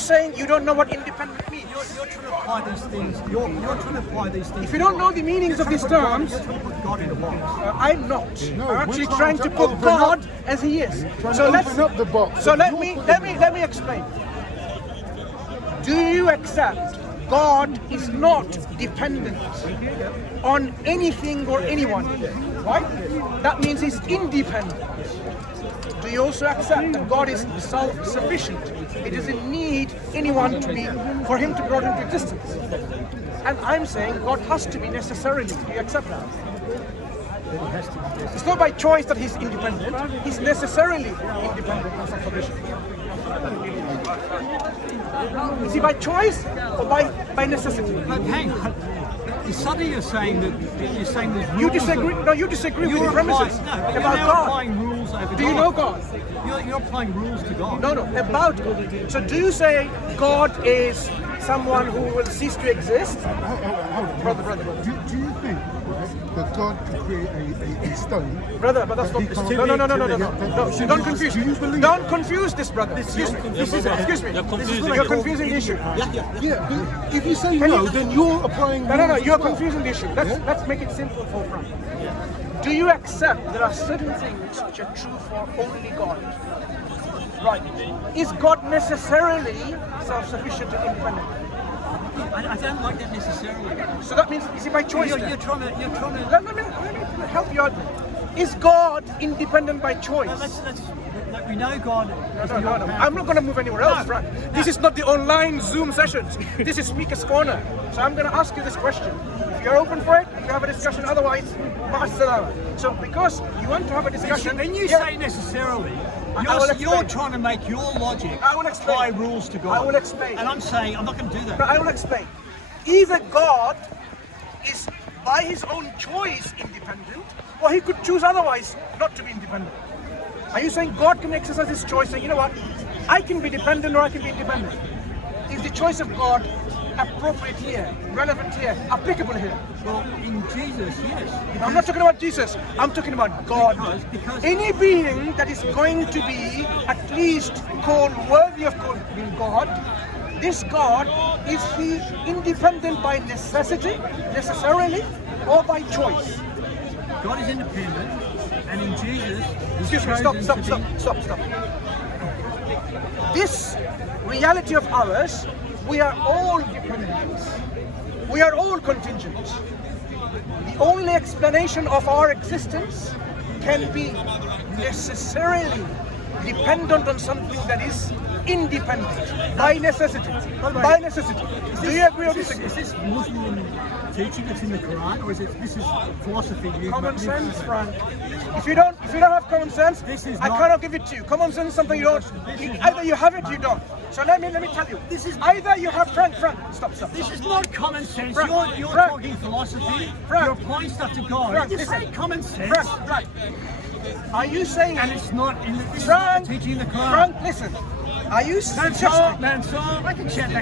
saying you don't know what independent means. You're trying to apply these things. You're trying to apply these things. If you don't know the meanings of these terms, you're trying to put God in a box. I'm not. No, I'm actually we're trying to put God as He is. So let's open up the box. So let me explain. Do you accept God is not dependent on anything or anyone, right? That means He's independent. Do you also accept that God is self-sufficient? He doesn't need anyone for Him to be brought into existence. And I'm saying God has to be necessarily. Do you accept that? It's not by choice that He's independent. He's necessarily independent and self-sufficient. Is He by choice or by necessity? But hang on. Suddenly you're saying there's rules. You disagree. No, you disagree with the premises about you're God. applying rules over Do you know God? You're applying rules to God. No, about God. So do you say God is someone who will cease to exist? Brother. Do you think that God could create a stone? Brother, but that's not. No. Don't confuse. Do you believe? Don't confuse this, brother. Excuse me. You're confusing the issue. Yeah, but if you say no, then you're applying. No. You're confusing the issue. Let's make it simple for Frank. Do you accept there are certain things which are true for only God? Right. Is God necessarily self-sufficient and independent? I don't like that necessarily. So that means, is He by choice? You're trying to. Let me help you out. Is God independent by choice? We know God. No. I'm not going to move anywhere else, right? This is not the online Zoom sessions. This is Speaker's Corner. So I'm going to ask you this question. If you're open for it, you have a discussion. Otherwise, ma'as-salama. So because you want to have a discussion, When you say necessarily, you're trying to make your logic apply rules to God. I will explain. And I'm saying I'm not going to do that. But I will explain. Either God is by His own choice independent, or He could choose otherwise not to be independent. Are you saying God can exercise His choice, saying, you know what, I can be dependent or I can be independent? Is the choice of God appropriate here, relevant here, applicable here? Well, in Jesus, yes. I'm not talking about Jesus, I'm talking about God. Because any being that is going to be at least called worthy of being God, this God, is He independent by necessarily, or by choice? God is independent, and in Jesus, Excuse me, stop. This reality of ours, we are all dependent. We are all contingent. The only explanation of our existence can be necessarily dependent on something that is independent, by necessity. By necessity. Do you agree or disagree? Is this Muslim teaching that's in the Quran, or this is philosophy? Common sense, Frank. If you don't have common sense, I cannot give it to you. Common sense is something you don't. Either you have it, or you don't. So let me tell you. This is either you have Frank. Stop. This is not common sense. Frank, You're Frank, talking philosophy. Frank, you're applying stuff to God. Frank, Just listen. say common sense. Frank, are you saying? And it's not in the Frank, teaching in the Quran. Frank, listen. Are you suggesting? Mansur, I can chat back